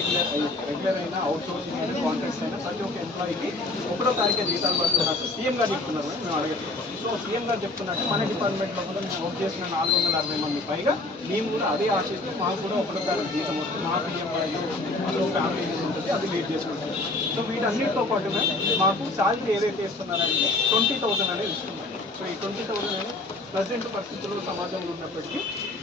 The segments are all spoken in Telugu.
రెగ్యులర్ అయినా అవుట్ సోర్సింగ్ అయినా కాంట్రాక్ట్స్ అయినా ప్రతి ఒక్క ఎంప్లాయీకి 1వ తారీఖు జీతాలు పడుతున్నట్టు సీఎం గారు చెప్తున్నారు. మేము అడగట్లేదు. సో సీఎం గారు చెప్తున్నట్టు మన డిపార్ట్మెంట్లో కూడా మేము వర్క్ చేసిన 460 మంది పైగా మేము కూడా అదే ఆశిస్తూ మాకు కూడా 1వ తారీఖు జీతం వస్తే మా పిఎంఐలో అసలు ఫ్యామిలీ ఉంటుంది, అది లీడ్ చేసుకుంటాం. సో వీటన్నిటితో పాటు మాకు శాలరీ ఏదైతే ఇస్తున్నారంటే 20,000 అనేది ఇస్తున్నారు. సో ఈ 20,000 అనేది ప్రజెంట్ పరిస్థితుల్లో సమాజంలో ఉన్నప్పటికీ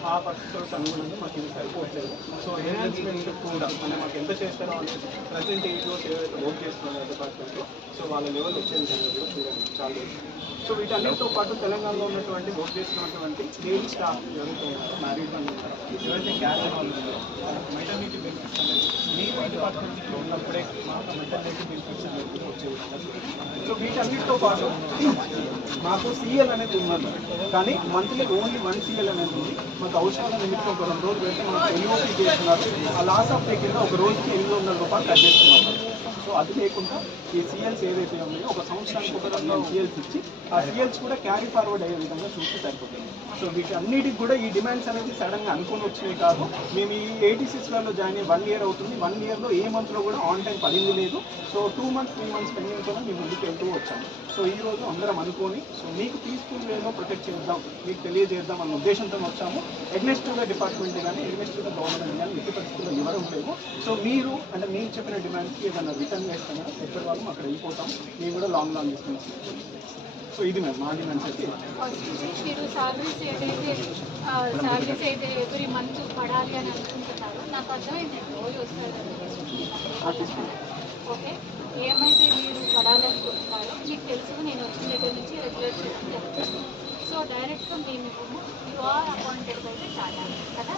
ఆ పరిస్థితులకు అనుగుణంగా మాకు ఇది సరిపోవట్లేదు. సో ఎన్హాన్స్మెంట్ కూడా అంటే మాకు ఎంత చేస్తారో అనేది ప్రజెంట్ ఈరోజు ఏదైతే వర్క్ చేస్తున్నారో డిపార్ట్మెంట్లో సో వాళ్ళ లెవెల్ వచ్చేది కూడా చూడండి చాలా. సో వీటన్నిటితో పాటు తెలంగాణలో ఉన్నటువంటి వర్క్ చేస్తున్నటువంటి స్టేట్ స్టాఫ్ ఎవరైతే ఉన్నారో మ్యారీడ్ వాళ్ళు ఉన్నారో ఎవరైతే క్యారియర్ వాళ్ళు ఉన్నారో వాళ్ళకి మెటర్నిటీ బెనిఫిట్స్ అనేది మీ డిపార్ట్మెంట్లో ఉన్నప్పుడే మాకు మెటర్నిటీ బెనిఫిట్స్ అనేది వచ్చే విధంగా. సో వీటన్నిటితో పాటు మాకు సీఎల్ అనేది ఉన్నది, కానీ మంత్లీ ఓన్లీ 1 సీఎల్ అనేది ఉంది. మాకు అవసరాల నిమిత్తం ఒక 2 రోజులు పెడితే మనకు ఎన్ఓపీ చేస్తున్నారు. ఆ లాస్ ఆఫ్ పే కింద ఒక రోజుకి 800 రూపాయలు కట్ చేస్తున్నారు. సో అది లేకుండా ఈ సీఎల్స్ ఏదైతే ఉన్నాయో ఒక సంవత్సరానికి ఒక 2 సీఎల్స్ ఇచ్చి ఆ సీఎల్స్ కూడా క్యారీ ఫార్వర్డ్ అయ్యే విధంగా చూస్తే సరిపోతుంది. సో వీటన్నిటికి కూడా ఈ డిమాండ్స్ అనేది సడన్గా అనుకుని వచ్చినాయి కాదు. మేము ఈ 86లలో జాయిన్ అయ్యి 1 ఇయర్ అవుతుంది. 1 ఇయర్లో ఏ మంత్లో కూడా ఆన్ టైం పడింది లేదు. సో 2 మంత్స్ 3 మంత్స్ పెండింగ్తో మేము ముందుకు వెళ్తూ వచ్చాము. సో ఈ రోజు అందరం అనుకొని సో మీకు పీస్ఫుల్ వేలో ప్రొటెక్ట్ చేద్దాం, మీకు తెలియజేద్దాం అన్న ఉద్దేశంతో వచ్చాము. ఎగ్నెస్టివ్గా డిపార్ట్మెంట్ కానీ ఎగ్నెస్టివ్గా గవర్నమెంట్ కానీ ఎట్టి పరిస్థితుల్లో ఇవ్వడం లేదు. సో మీరు అంటే మేము చెప్పిన డిమాండ్స్కి ఏదైనా రిటర్న్ చేస్తామో ఎప్పటి వాళ్ళు అక్కడ వెళ్ళిపోతాం. మేము కూడా లాంగ్ తీసుకుని. సో ఇది మేము మా డిమాండ్స్ అయితే మీరు సాలరీస్ అయితే ఎవ్రీ మంత్ పడాలి అని అనుకుంటున్నారు. నాకు అర్థమైంది రోజు వస్తుంది. ఓకే, ఏమైతే మీరు పడాలనుకుంటున్నారో మీకు తెలుసు. నేను వచ్చిన దగ్గర నుంచి రెగ్యులర్ చేయడం జరుగుతుంది. సో డైరెక్ట్గా మేము you are appointed by the Tata కదా.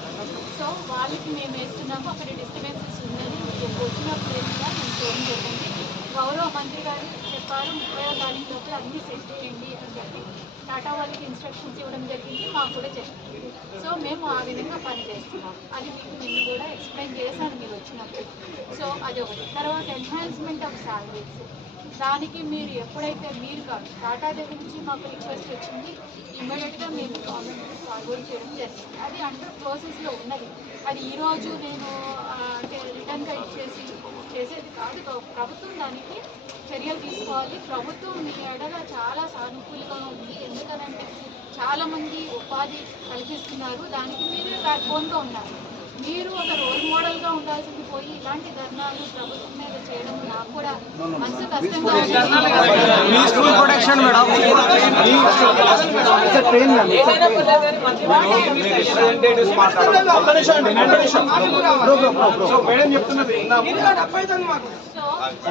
సో వాళ్ళకి మేము వేస్తున్నాము. అక్కడ డిస్టర్బెన్సెస్ ఉందని మీకు వచ్చినప్పుడు ఏమైనా మేము చేయడం జరిగింది. గౌరవ మంత్రి గారు చెప్పారు 30వ తారీఖు లోపల అన్నీ సెట్ చేయండి అని చెప్పి టాటా వాళ్ళకి ఇన్స్ట్రక్షన్స్ ఇవ్వడం జరిగింది, మాకు కూడా జరిగింది. సో మేము ఆ విధంగా పనిచేస్తున్నాం. అది మీకు నిన్ను కూడా ఎక్స్ప్లెయిన్ చేశాను మీరు వచ్చినప్పుడు. సో అది ఒకటి. తర్వాత ఎన్హాన్స్మెంట్ ఆఫ్ శాలరీస్, దానికి మీరు ఎప్పుడైతే మీరు కాదు టాటా దగ్గర నుంచి మాకు రిక్వెస్ట్ వచ్చింది, ఇమ్మీడియట్గా మేము గవర్నమెంట్ ఫార్వర్డ్ చేయడం జరిగింది. అది అండర్ ప్రాసెస్లో ఉన్నది. అది ఈరోజు నేను అంటే రిటర్న్గా ఇచ్చేసి చేసేది కాదు. ప్రభుత్వం దానికి చర్యలు తీసుకోవాలి. ప్రభుత్వం మీ ఎడల చాలా సానుకూలంగా ఉంది. ఎందుకనంటే చాలామంది ఉపాధి కల్పిస్తున్నారు. దానికి మీరు బ్యాక్ బోన్గా ఉన్నారు. మీరు ఒక రోల్ మోడల్గా ఉండాల్సింది పోయి ఇలాంటి ధర్నాలు ప్రభుత్వం మీద చేయడం నాకు కూడా మనసు కష్టంగా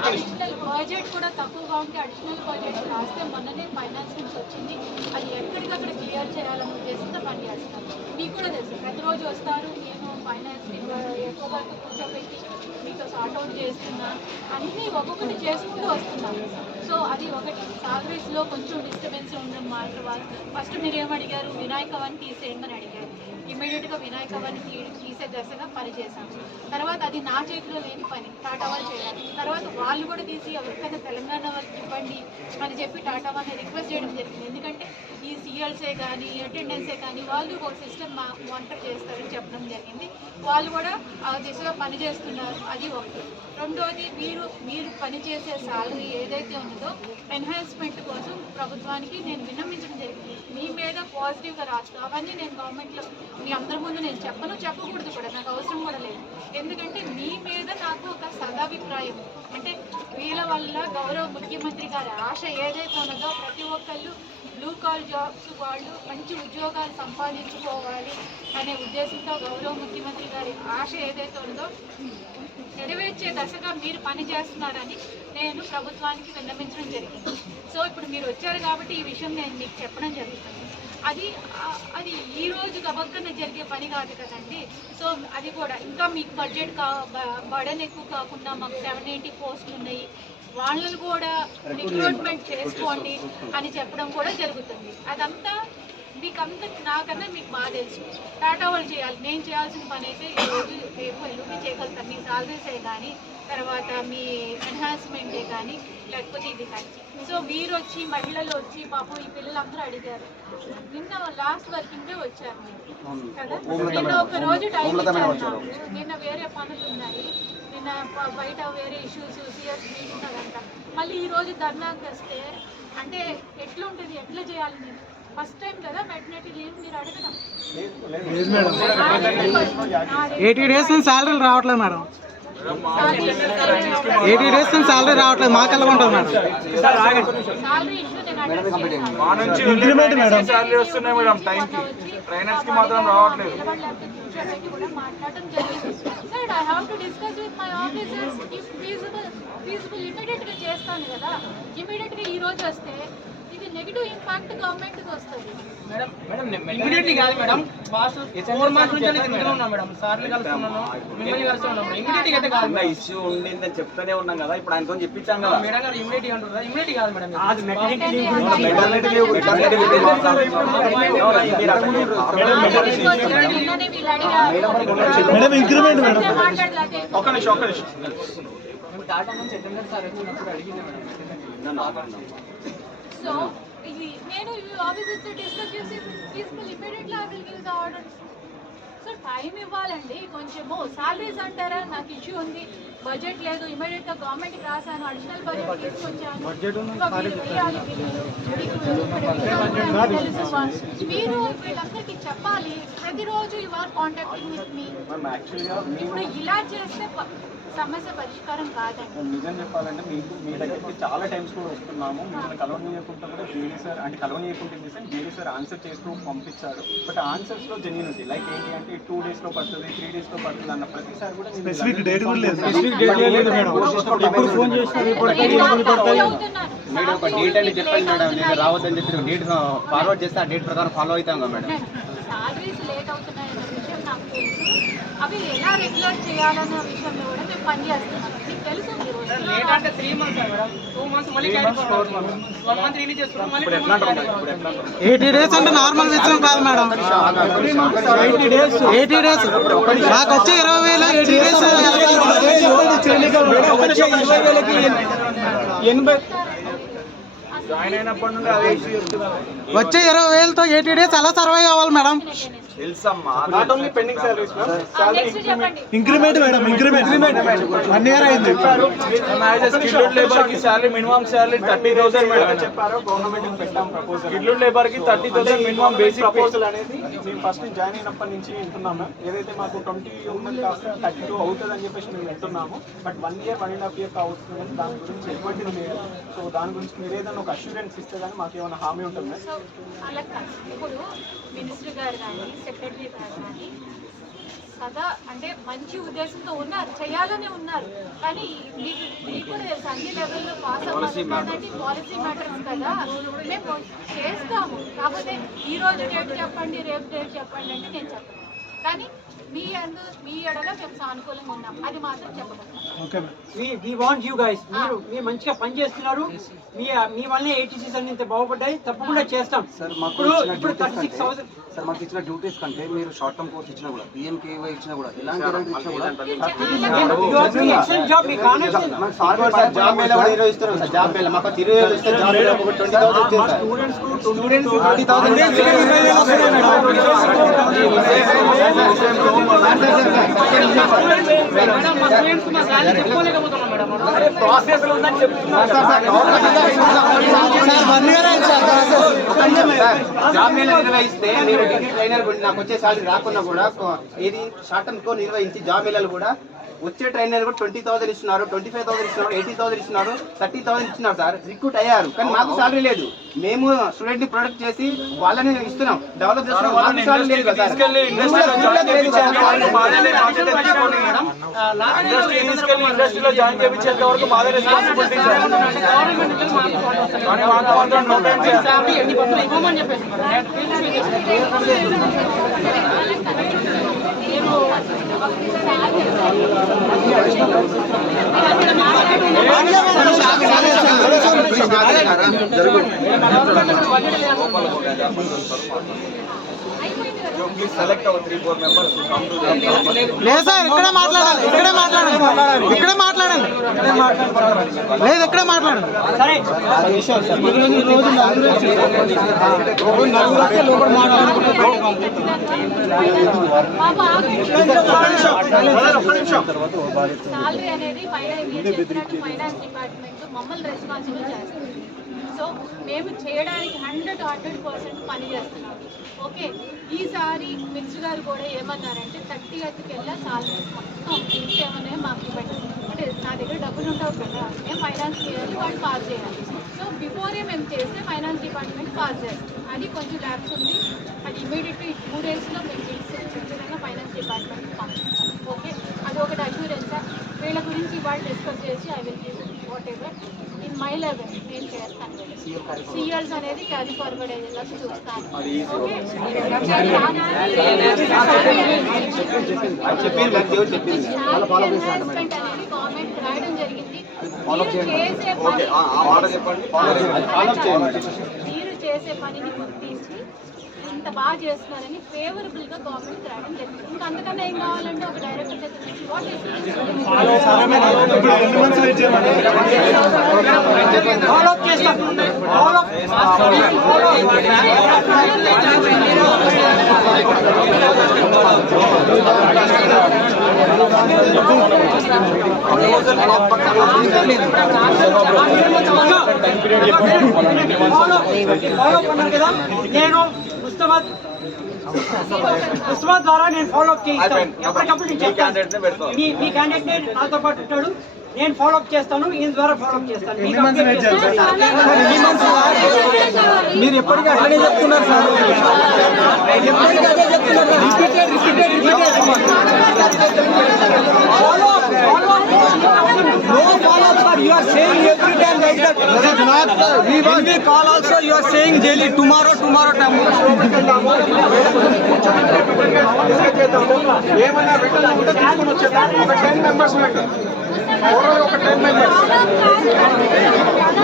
అడిషనల్ బడ్జెట్ కూడా తక్కువగా ఉంటే అడిషనల్ బడ్జెట్ రాస్తే మొన్ననే ఫైనాన్స్ నుంచి వచ్చింది. అది ఎక్కడికక్కడ క్లియర్ చేయాలన్న ఉద్దేశంతో పనిచేస్తాను. మీకు కూడా తెలుసు, ప్రతిరోజు వస్తారు, నేను ఫైనాన్స్ ఎక్కువగా కూర్చోబెట్టి మీతో సార్ట్అవుట్ చేస్తున్నా, అన్నీ ఒక్కొక్కటి చేసుకుంటూ వస్తున్నాను. సో అది ఒకటి. సాలరీస్లో కొంచెం డిస్టర్బెన్స్ ఉండడం మాట. ఫస్ట్ మీరు ఏమడిగారు, వినాయకవాన్ని తీసేయమని అడిగారు. ఇమ్మీడియట్గా వినాయకవాన్ని తీసే దశగా పనిచేశాము. తర్వాత అది నా చేతిలో లేని పని, టాటా వాళ్ళు చేయాలి. తర్వాత వాళ్ళు కూడా తీసి ఎవరికైనా తెలంగాణ వాళ్ళకి ఇవ్వండి అని చెప్పి టాటా వాళ్ళని రిక్వెస్ట్ చేయడం జరిగింది. ఎందుకంటే ఈ సీఎల్సే కానీ అటెండెన్సే కానీ వాళ్ళు ఒక సిస్టమ్ మానిటర్ చేస్తారని చెప్పడం జరిగింది. వాళ్ళు కూడా ఆ దిశగా పనిచేస్తున్నారు. అది ఒకటి. రెండోది, మీరు పనిచేసే శాలరీ ఏదైతే ఉన్నదో ఎన్హాన్స్మెంట్ కోసం ప్రభుత్వానికి నేను విన్నవించడం జరిగింది. మీ మీద పాజిటివ్గా రాస్తాను. అవన్నీ నేను గవర్నమెంట్లో మీ అందరి ముందు నేను చెప్పకూడదు కూడా, నాకు అవసరం కూడా లేదు. ఎందుకంటే మీ మీద నాకు ఒక సదాభిప్రాయం, అంటే వీళ్ళ వల్ల గౌరవ ముఖ్యమంత్రి గారి ఆశ ఏదైతే ఉన్నదో ప్రతి ఒక్కళ్ళు బ్లూ కాల్ జాబ్స్ వాళ్ళు మంచి ఉద్యోగాలు సంపాదించుకోవాలి అనే ఉద్దేశంతో గౌరవ ముఖ్యమంత్రి గారి ఆశ ఏదైతే ఉందో నెరవేర్చే దశగా మీరు పనిచేస్తున్నారని నేను ప్రభుత్వానికి విన్నవించడం జరిగింది. సో ఇప్పుడు మీరు వచ్చారు కాబట్టి ఈ విషయం నేను మీకు చెప్పడం జరుగుతుంది. అది ఈ రోజు గబక్కన జరిగే పని కాదు కదండి. సో అది కూడా ఇంకా మీకు బడ్జెట్ బర్డెన్ ఎక్కువ కాకుండా మాకు 780 పోస్టులు ఉన్నాయి, వాళ్ళను కూడా రిక్రూట్మెంట్ చేసుకోండి అని చెప్పడం కూడా జరుగుతుంది. అదంతా మీకు నాకన్నా మీకు బాగా తెలుసు. టాటా వాళ్ళు చేయాలి, నేను చేయాల్సిన పని అయితే ఈరోజు రేపు ఎల్లుండి చేయగలుగుతాను. మీ సాలరీసే కానీ తర్వాత మీ ఎన్హాన్స్మెంటే కానీ లేకపోతే ఇది కానీ. సో మీరు వచ్చి మహిళలు వచ్చి పాపం ఈ పిల్లలందరూ అడిగారు. నిన్న లాస్ట్ వర్కింగ్ డే వచ్చారు కదా, నిన్న ఒక రోజు టైం ఇచ్చారు. నిన్న వేరే పనులు ఉన్నాయి, నిన్న బయట వేరే ఇష్యూస్ సిఎస్ మీటింగ్ అదంతా మళ్ళీ ఈరోజు ధర్నాకి వస్తే అంటే ఎట్లుంటుంది, ఎట్లా చేయాలి? నేను ఫస్ట్ టైం కదా మెటర్నిటీ లీవ్ మీరు అడగడం. 80 days నుంచి శాలరీలు రావట్లేదు మేడం. 80 days నుంచి శాలరీ రావట్లేదు. మాకు ఎలా ఉంటుంది మేడం? సాలరీ ఇష్యూ నేను అడ్రస్ చేస్తాను. మా నుంచి శాలరీ వస్తున్నాయి మేడం, టైంకి ట్రైనర్స్ కి మాత్రం రావట్లేదు. కూడా మాట్లాడడం జరిగింది. Sir I have to discuss with my officers if feasible immediate గా చేస్తాను కదా. ఇమీడియట్ గా ఈ రోజు వస్తే ఇది నెగిటివ్ ఇంపాక్ట్ గవర్నమెంట్ కి వస్తుంది. ఇమీడియట్లీ కాదు మేడం. 4 months నుంచి తిరుగుతూనే ఉన్నాం మేడం. సార్లు కలుస్తున్నాను, మిమ్మల్ని కలుస్తున్నాం. ఇమీడియట్లీ అయితే కాదు. ఇష్యూ ఉండిందని చెప్తానే ఉన్నాం కదా, ఇప్పుడు ఆయనతో చెప్పించాం కదా. మేడం గారు ఇమీడియట్లీ అంటారు. ఇమీడియట్ కాదు మేడం. మేడం ఇంక్రిమెంట్ మేడం ఒక్క నిమిషం సో ఇది నేను ఆఫీసర్తో డిస్కస్ చేసి తీసుకుని immediately I will give the order. So time ఇవ్వాలండి కొంచెము. సాలరీస్ అంటారా, నాకు ఇష్యూ ఉంది, బడ్జెట్ లేదు, ఇమీడియట్ గా గవర్నమెంట్కి రాశాను, అడిషనల్ బడ్జెట్ తీసుకొచ్చాను, మీరు వీళ్ళందరికీ చెప్పాలి. ప్రతిరోజు you are contacting with me. ఇప్పుడు ఇలా చేస్తే సమస్య పరిష్కారం కాదండి. నిజం చెప్పాలంటే మీకు మీ దగ్గరికి చాలా టైమ్స్ కూడా వస్తున్నాము. మిమ్మల్ని కలవనీయకుండా కూడా జేడీ సార్ అంటే కలవనీయకుంటే జేడీ సార్ ఆన్సర్ చేస్తూ పంపించారు. బట్ ఆన్సర్స్లో జెన్యూనిటీ లైక్ ఏంటి అంటే 2 days లో పడుతుంది, 3 days లో పడుతుంది అన్న ప్రతిసారి కూడా స్పెసిఫిక్ డేట్ కూడా లేదు. ఫోన్ చేసిన మీరు ఒక డేట్ అని చెప్పండి మేడం, నేను రావద్దని చెప్పి డేట్ ఫార్వర్డ్ చేస్తే ఆ డేట్ ప్రకారం ఫాలో అవుతాం కదా మేడం. సాలరీస్ లేట్ అవుతున్నాయన్న విషయం నాకు తెలుసు. అవి ఎలా రెగ్యులర్ చేయాలన్న విషయంలో కూడా మేము పనిచేస్తున్నాం. మీకు తెలుసు మీరు లేట్ అంటే 3 months మేడం. 2 months మళ్ళీ 1 month రిలీజ్ చేస్తున్నాం. మళ్ళీ 80 days అంటే నార్మల్ విషయం కాదు మేడం. 80 days నాకు వచ్చే 20,000 80 days జాయిన్ అయినప్పటి నుండి అదే ఇష్యూ చెప్తున్నారు. వచ్చే 20,000తో 80 days ఎలా సర్వైవ్ అవ్వాలి మేడం? తెలుసమ్మా, not only pending salaries next చెప్పండి. ఇంక్రిమెంట్ మేడం, ఇంక్రిమెంట్ 1 year అయింది. స్కిల్డ్ లేబర్ కి శాలరీ మినిమం శాలరీ 30,000 మేడం చెప్పారు. గవర్నమెంట్ పెట్టాం ప్రపోజల్. స్కిల్డ్ లేబర్ కి 30,000 మినిమం బేసిక్ ప్రపోజల్ అనేది మేము ఫస్ట్ జాయిన్ అయినప్పటి నుంచి వింటున్నాము. ఏదైతే మాకు 20 ఉన్నది కాస్త 32 అవుతుంది అని చెప్పేసి మేము వింటున్నాము. బట్ 1 year 1.5 year అవుతుంది. దాని గురించి ఎటువంటిది లేదు. సో దాని గురించి మీరు ఏదైనా ఒక అష్యూరెన్స్ ఇస్తే కానీ మాకు ఏమైనా హామీ ఉంటుంది. సో అలా కాదు. ఇప్పుడు మినిస్టర్ గారు కానీ సెక్రటరీ గారు కానీ సదా అంటే మంచి ఉద్దేశంతో ఉన్నారు, చేయాలని ఉన్నారు. కానీ మీకు కూడా తెలుసు అన్ని లెవెల్లో పాస్ అవ్వాలి కదండి. పాలసీ మ్యాటర్స్ కదా, మేము చేస్తాము. కాకపోతే ఈ రోజు డేట్ చెప్పండి, రేపు డేట్ చెప్పండి అంటే నేను చెప్పను. కానీ మీ ఎడలో మేము సానుకూలంగా ఉన్నాం, అది మాత్రం చెప్పగలుగుతాం. We want you guys. మీరు మంచిగా పని చేస్తున్నారు. మీ వల్లనే ఏటీసీస్ అన్ని ఇంత బాగుపడ్డాయి. తప్పకుండా చేస్తాం. ఇప్పుడు 36,000 సార్ మాకు ఇచ్చిన డ్యూటీస్ కంటే మీరు షార్ట్ టర్మ్ కోర్స్ ఇచ్చినా కూడా PMKY ఇచ్చినా కూడా ఎలాంటి ఇచ్చినా కూడా ఎక్సలెంట్ జాబ్. మీ కాన్ఫిడెన్స్ జాబ్ మేళ కూడా నిర్వహిస్తున్నాం సార్. జాబ్ మేళ మాకు 20,000 ఇస్తే జాబ్ మేళ ఒక 20,000 ఇచ్చింది సార్. స్టూడెంట్స్ 20,000 ప్రాసెస్ లో ఉందని చెప్తున్నారు. జాబ్ మేళ నిర్వహిస్తే నేను డిగ్రీ ట్రైనర్ నాకు వచ్చే సాలరీ రాకున్నా కూడా ఇది షార్ట్ టర్మ్ కో నిర్వహించి జాబ్ మేళలు కూడా వచ్చే ట్రైనర్ కూడా 20,000 ఇస్తున్నారు, 25,000 ఇస్తున్నారు, 80,000 ఇస్తున్నారు, 30,000 ఇస్తున్నారు సార్. రిక్రూట్ అయ్యారు కానీ మాకు సాలరీ లేదు. మేము స్టూడెంట్ ని ప్రొడక్ట్ చేసి వాళ్ళని ఇస్తున్నాం, డెవలప్ చేస్తున్నాం. మాకు సాలరీ లేదు కదా సార్. ఇండస్ట్రీలో జాయిన్ చేయించేంత వరకు మాదే రెస్పాన్సిబిలిటీ సార్. కానీ మాకు ఎన్ని బస్సులు ఇవ్వమని చెప్పేసి సెలెక్ట్ 3-4 మెంబర్స్ లేదు సార్, ఇక్కడే మాట్లాడాలి, ఇక్కడే మాట్లాడాలి, ఇక్కడే మాట్లాడండి. లేదు ఎక్కడ మాట్లాడు. సరే సాలరీ అనేది ఫైనాన్స్ డిపార్ట్మెంట్ మమ్మల్ని రెస్పాన్సిబుల్ చేస్తుంది. సో మేము చేయడానికి 100% పని చేస్తున్నాము. ఓకే, ఈసారి మినిస్టర్ గారు కూడా ఏమన్నారంటే 30th కల్లా సాలరీస్ మొత్తం ఇంకేమన్నా మాకు ఇవ్వండి అంటే నా దగ్గర డబ్బులు ఉండవు కదా, మేము ఫైనాన్స్ చేయాలి, వాళ్ళు పాస్ చేయాలి. సో బిఫోరే మేము చేస్తే ఫైనాన్స్ డిపార్ట్మెంట్ పాస్ చేస్తాం. అది కొంచెం ల్యాబ్స్ ఉంది, అది ఇమీడియట్గా 2 daysలో మేము ఖచ్చితంగా ఫైనాన్స్ డిపార్ట్మెంట్ పంపిస్తాం. ఓకే, అది ఒకటి అష్యూరెన్స్. వీళ్ళ గురించి వాళ్ళు డిస్కస్ చేసి I will give what ever in my level నేను చేస్తాను. సిఎల్స్ అనేది క్యారీ ఫార్వర్డ్ అయ్యేలా చూస్తాను. ఓకే, ఎన్హాన్స్మెంట్ అనేది గవర్నమెంట్ రాయడం జరిగింది. మీరు చేసే పనిని గుర్తించి ఇంత బాగా చేస్తున్నారని ఫేవరబుల్ గా గవర్నమెంట్ రాయడం జరిగింది. ఇంకా అంతకన్నా ఏం కావాలంటే ఒక డైరెక్టర్ దగ్గర నుంచి వాట్ నేను ముస్తాబాద్ ద్వారా నేను ఫాలో అప్ చేయిస్తాను. ఎప్పటికప్పుడు నేను చెప్తాను మీ క్యాండిడేట్ నాతో పాటు ఉంటాడు, నేను ఫాలో అప్ చేస్తాను, ఈయన ద్వారా ఫాలో అప్ చేస్తాను. మీరు ఎప్పటికీ అట్లనే చెప్తున్నారు సార్, ఎప్పటికీ అదే చెప్తున్నారు. No follow up, sir. You are saying every time like that. That is not. When we call also, you are saying daily tomorrow. ఏమన్నా పెట్టాలంటే తీసుకుని వచ్చేద్దాం. ఒక 10 members పెట్టాలి. ఒక 10 members